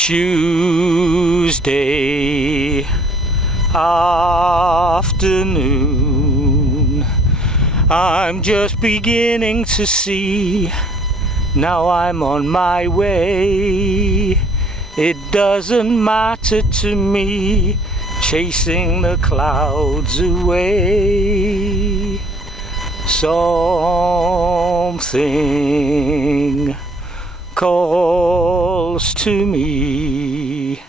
Tuesday afternoon, I'm just beginning to see. Now I'm on my way. It doesn't matter to me, chasing the clouds away. Something calls to me.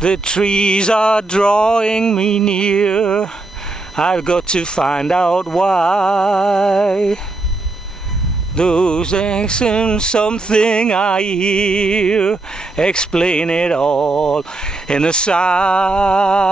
The trees are drawing me near. I've got to find out why. Those accents, something I hear, explain it all in a sigh.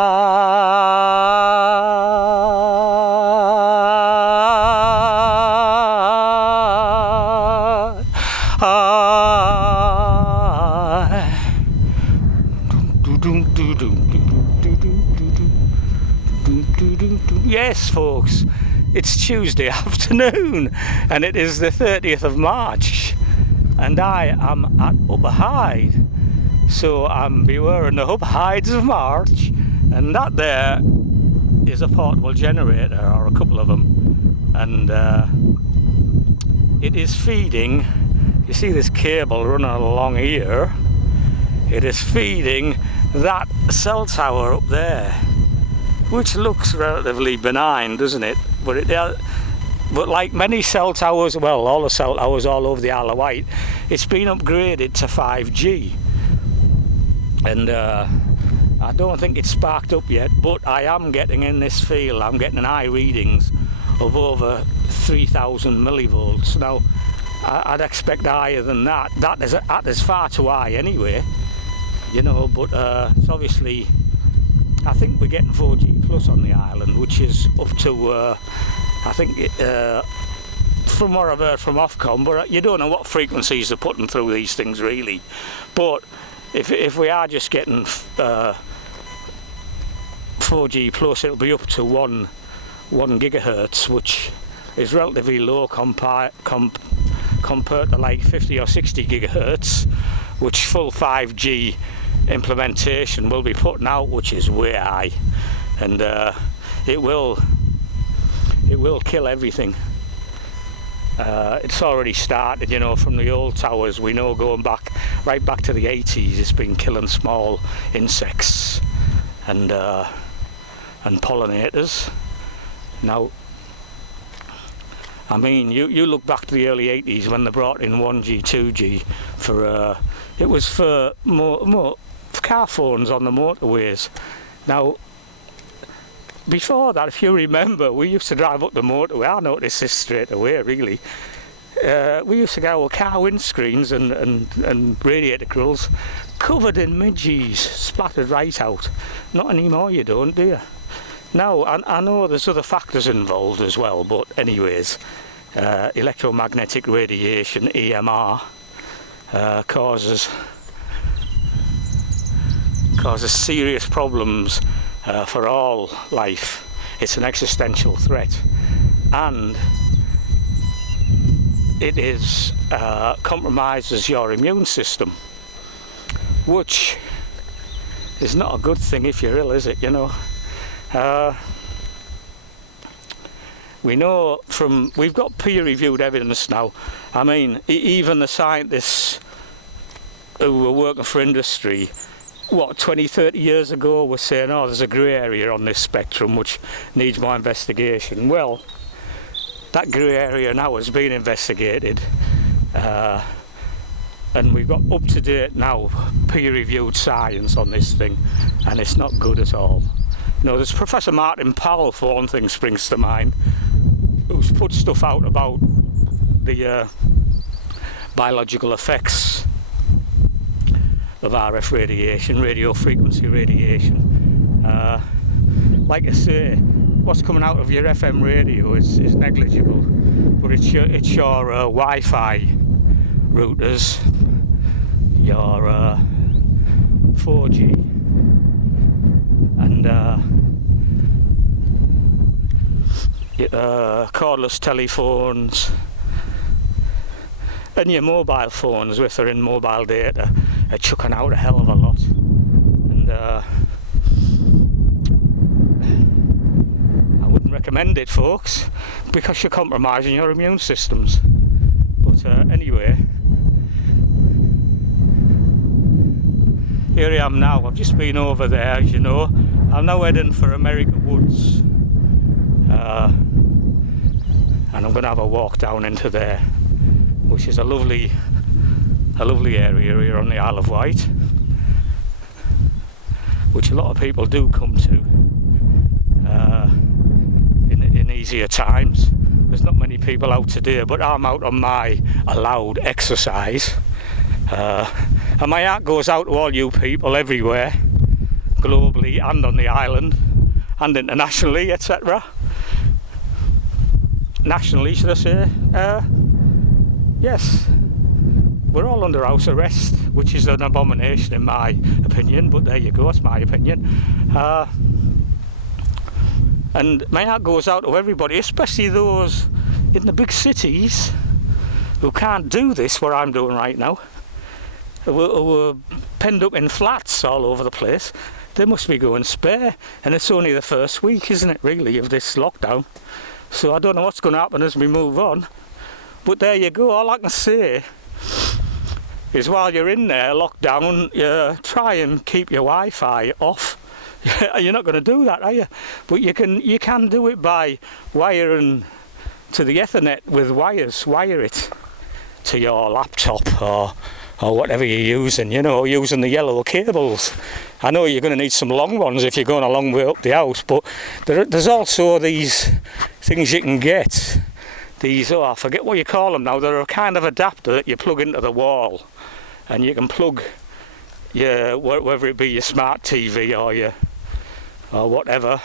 Yes, folks, it's Tuesday afternoon and it is the 30th of March and I am at Upper Hyde. So I'm beware the Upper Hydes of March, and that there is a portable generator, or a couple of them, and it is feeding. You see this cable running along here? It is feeding that cell tower up there, which looks relatively benign, doesn't it? But but like many cell towers, well, all the cell towers all over the Isle of Wight, it's been upgraded to 5G, and I don't think it's sparked up yet, but I am getting in this field, I'm getting high readings of over 3,000 millivolts. Now I'd expect higher than that. That is far too high anyway, you know, but it's obviously, I think we're getting 4G plus on the island, which is up to I think from what I've heard from Ofcom, but you don't know what frequencies they're putting through these things really. But if we are just getting 4G plus, it'll be up to 1 gigahertz, which is relatively low compared to like 50 or 60 gigahertz, which full 5G implementation will be putting out, which is way high, and it will kill everything. It's already started, you know, from the old towers. We know, going right back to the 80s, it's been killing small insects and pollinators. Now, I mean, you look back to the early 80s when they brought in 1G, 2G for it was for more car phones on the motorways. Now, before that, if you remember, we used to drive up the motorway. I noticed this straight away, really. We used to get our car windscreens and radiator grills covered in midges, splattered right out. Not anymore, you don't, do you? Now, I know there's other factors involved as well, but anyways, electromagnetic radiation, EMR, causes serious problems for all life. It's an existential threat, and it is compromises your immune system, which is not a good thing if you're ill, is it? You know, we know we've got peer-reviewed evidence now. I mean, even the scientists who were working for industry, what, 20, 30 years ago, were saying, oh, there's a grey area on this spectrum which needs more investigation. Well, that grey area now has been investigated, and we've got up-to-date now peer-reviewed science on this thing, and it's not good at all. You know, there's Professor Martin Powell, for one thing, springs to mind, who's put stuff out about the biological effects of RF radiation, radio frequency radiation. Like I say, what's coming out of your FM radio is negligible, but it's your Wi-Fi routers, your 4G, and cordless telephones, and your mobile phones with or in mobile data are chucking out a hell of a lot. And I wouldn't recommend it, folks, because you're compromising your immune systems. But anyway, here I am now. I've just been over there, as you know. I'm now heading for America Woods, and I'm going to have a walk down into there, which is a lovely area here on the Isle of Wight, which a lot of people do come to in easier times. There's not many people out today, but I'm out on my allowed exercise. And my heart goes out to all you people everywhere, globally and on the island, and internationally, etc. Nationally, should I say? Yes, we're all under house arrest, which is an abomination in my opinion, but there you go, it's my opinion. And my heart goes out to everybody, especially those in the big cities who can't do this, what I'm doing right now, who are penned up in flats all over the place. They must be going spare, and it's only the first week, isn't it, really, of this lockdown. So I don't know what's going to happen as we move on, but there you go. All I can say is while you're in there locked down, try and keep your Wi-Fi off. You're not going to do that, are you? But you can do it by wiring to the Ethernet with wires. Wire it to your laptop or whatever you're using, using the yellow cables. I know you're going to need some long ones if you're going a long way up the house, but there's also these things you can get. These, I forget what you call them now, they're a kind of adapter that you plug into the wall, and you can plug your, whether it be your smart TV or whatever,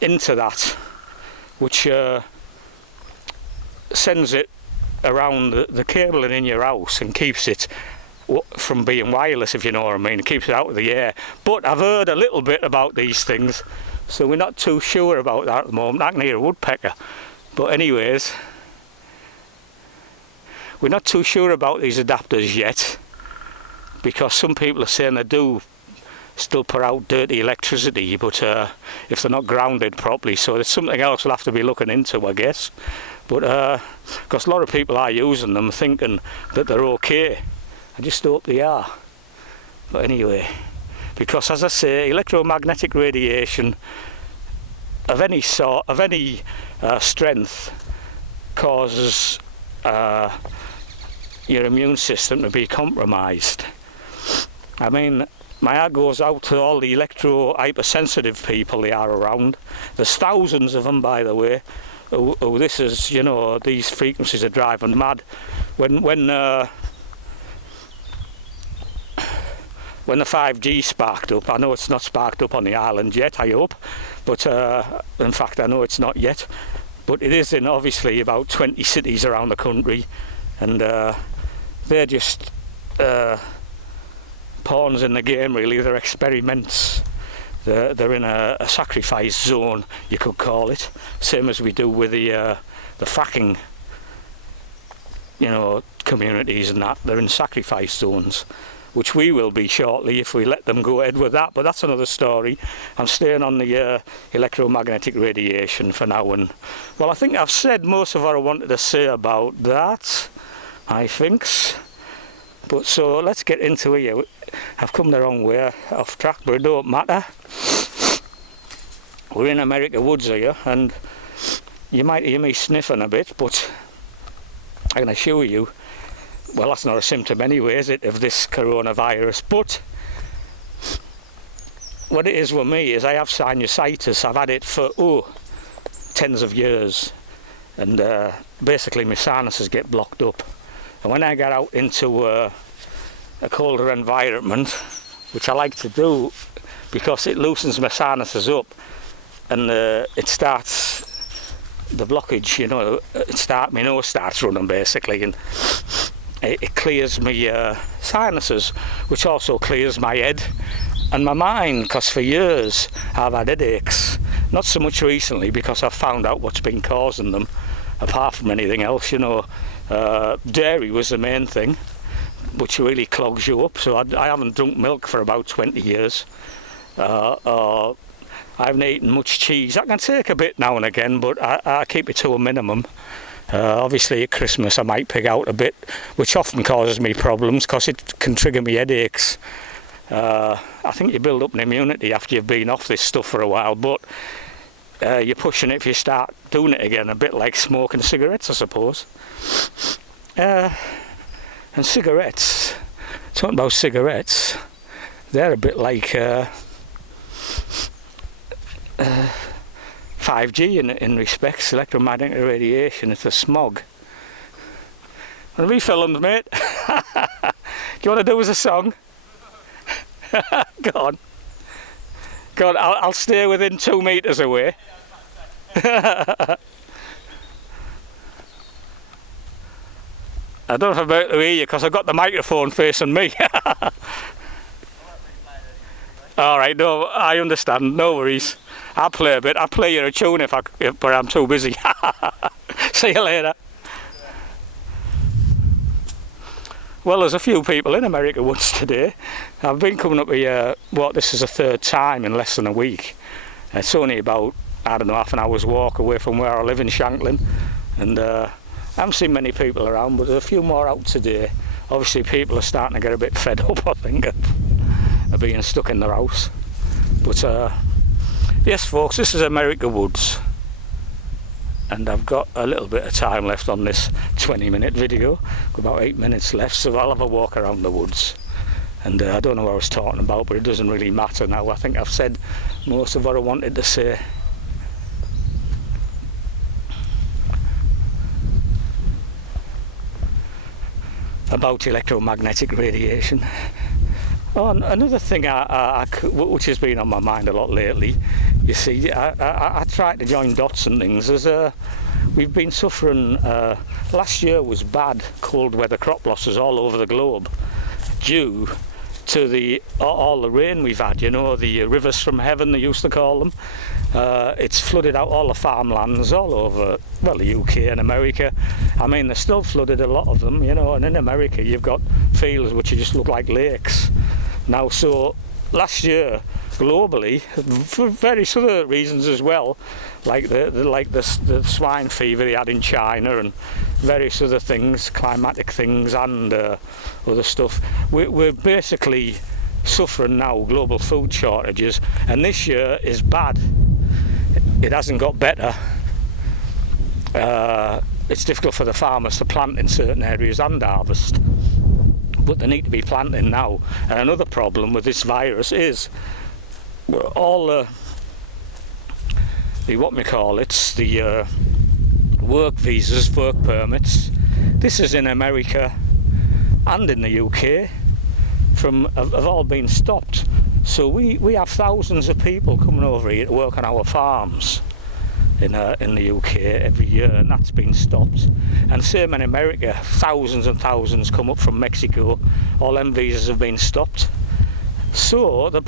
into that, which sends it around the cabling in your house and keeps it from being wireless, if you know what I mean. It keeps it out of the air. But I've heard a little bit about these things, so we're not too sure about that at the moment. I can hear a woodpecker. But anyways, we're not too sure about these adapters yet, because some people are saying they do still put out dirty electricity, but if they're not grounded properly, so there's something else we'll have to be looking into, I guess. But because a lot of people are using them thinking that they're okay. I just hope they are. But anyway, because as I say, electromagnetic radiation of any sort, of any strength, causes your immune system to be compromised. I mean, my heart goes out to all the hypersensitive people they are around. There's thousands of them, by the way, who this is, these frequencies are driving mad. When the 5G sparked up, I know it's not sparked up on the island yet, I hope, but in fact I know it's not yet, but it is in obviously about 20 cities around the country, and they're just pawns in the game, really. They're experiments. They're in a sacrifice zone, you could call it, same as we do with the fracking, communities and that. They're in sacrifice zones, which we will be shortly if we let them go ahead with that, but that's another story. I'm staying on the electromagnetic radiation for now, and well, I think I've said most of what I wanted to say about that, I think. But so let's get into it. I've come the wrong way, off track, but it don't matter. We're in America Woods here, and you might hear me sniffing a bit, but I can assure you, well, that's not a symptom anyway, is it, of this coronavirus? But what it is with me is I have sinusitis. I've had it for tens of years, and basically my sinuses get blocked up. And when I get out into a colder environment, which I like to do because it loosens my sinuses up, and it starts the blockage, my nose starts running basically, and it clears my sinuses, which also clears my head and my mind, because for years I've had headaches. Not so much recently, because I've found out what's been causing them, apart from anything else, Dairy was the main thing, which really clogs you up. So I haven't drunk milk for about 20 years. I haven't eaten much cheese. I can take a bit now and again, but I keep it to a minimum. Obviously at Christmas I might pick out a bit, which often causes me problems because it can trigger me headaches. I think you build up an immunity after you've been off this stuff for a while, but you're pushing it if you start doing it again, a bit like smoking cigarettes, I suppose. And cigarettes, talking about cigarettes, they're a bit like 5G in respects, electromagnetic radiation. It's a smog. Want to be filmed, mate? Do you want to do us a song? Go on. Go on, I'll stay within 2 metres away. I don't know if I'm about to hear you because I've got the microphone facing me. Alright, no, I understand, no worries. I'll play a bit. I'll play you a tune but I'm too busy. See you later. Well, there's a few people in America Woods today. I've been coming up here, this is the 3rd time in less than a week. It's only about, I don't know, half an hour's walk away from where I live in Shanklin. And I haven't seen many people around, but there's a few more out today. Obviously people are starting to get a bit fed up, I think, of being stuck in their house. But yes folks, this is America Woods. And I've got a little bit of time left on this 20-minute video, about 8 minutes left, so I'll have a walk around the woods. And I don't know what I was talking about, but it doesn't really matter now. I think I've said most of what I wanted to say. About electromagnetic radiation. Oh, another thing which has been on my mind a lot lately, you see, I tried to join dots and things. We've been suffering, last year was bad cold weather crop losses all over the globe due to all the rain we've had, you know, the rivers from heaven they used to call them. It's flooded out all the farmlands all over, well, the UK and America. I mean, they're still flooded, a lot of them, you know, and in America you've got fields which just look like lakes. Now, so last year, globally, for various other reasons as well, like the swine fever they had in China and various other things, climatic things and other stuff, we're basically suffering now global food shortages, and this year is bad. It hasn't got better. It's difficult for the farmers to plant in certain areas and harvest. But they need to be planting now. And another problem with this virus is all the work visas, work permits. This is in America and in the UK have all been stopped. So we have thousands of people coming over here to work on our farms in the UK every year, and that's been stopped. And same in America, thousands and thousands come up from Mexico. All them visas have been stopped. So the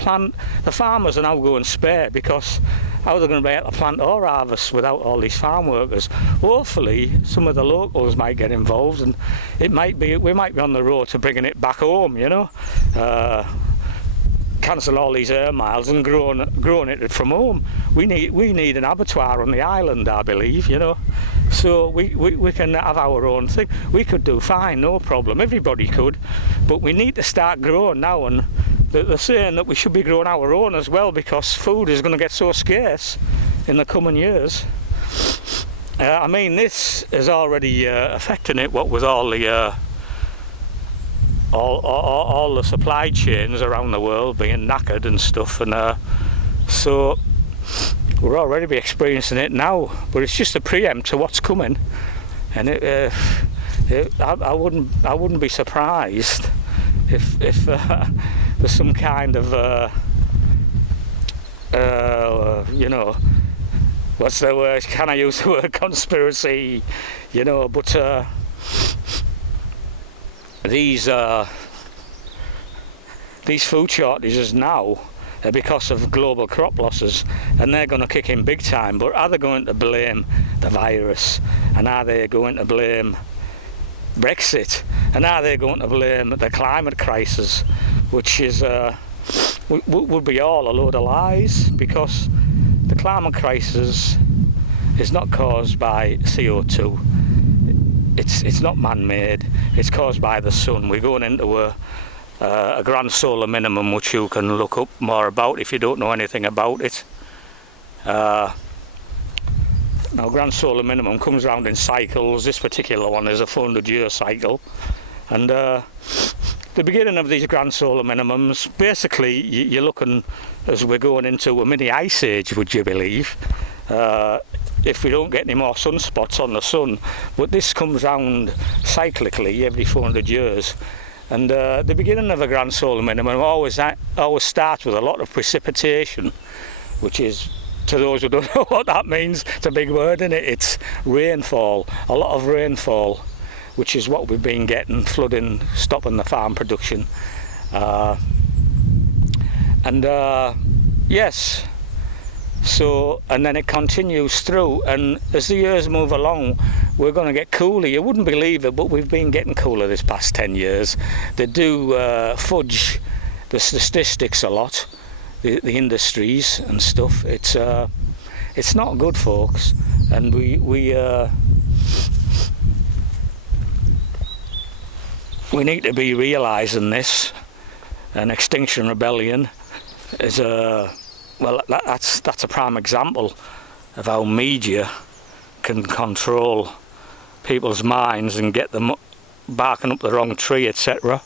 farmers are now going spare, because how are they going to be able to plant or harvest without all these farm workers? Hopefully some of the locals might get involved, and we might be on the road to bringing it back home, you know. Cancel all these air miles and growing it from home. We need an abattoir on the island, I believe, you know. So we can have our own thing. We could do fine, no problem. Everybody could, but we need to start growing now. And they're saying that we should be growing our own as well, because food is going to get so scarce in the coming years. I mean, this is already affecting it. What with all the supply chains around the world being knackered and stuff, and so we're already experiencing it now. But it's just a preempt to what's coming, and I wouldn't be surprised if there's some kind of you know, what's the word? Can I use the word conspiracy? You know, but. These food shortages now are because of global crop losses, and they're going to kick in big time. But are they going to blame the virus, and are they going to blame Brexit, and now they're going to blame the climate crisis, which is would be all a load of lies, because the climate crisis is not caused by CO2. It's not man-made. It's caused by the sun. We're going into a grand solar minimum, which you can look up more about if you don't know anything about it. Now, grand solar minimum comes around in cycles. This particular one is a 400-year cycle, and the beginning of these grand solar minimums, basically you're looking as we're going into a mini ice age, would you believe, if we don't get any more sunspots on the sun. But this comes round cyclically every 400 years, and the beginning of a grand solar minimum always starts with a lot of precipitation, which is, to those who don't know what that means, it's a big word, isn't it? It's rainfall, a lot of rainfall, which is what we've been getting, flooding, stopping the farm production. Yes, so, and then it continues through, and as the years move along, we're going to get cooler. You wouldn't believe it, but we've been getting cooler this past 10 years. They do fudge the statistics a lot, the industries and stuff. It's not good, folks, and we need to be realising this. And Extinction Rebellion is that's a prime example of how media can control people's minds and get them barking up the wrong tree, etc.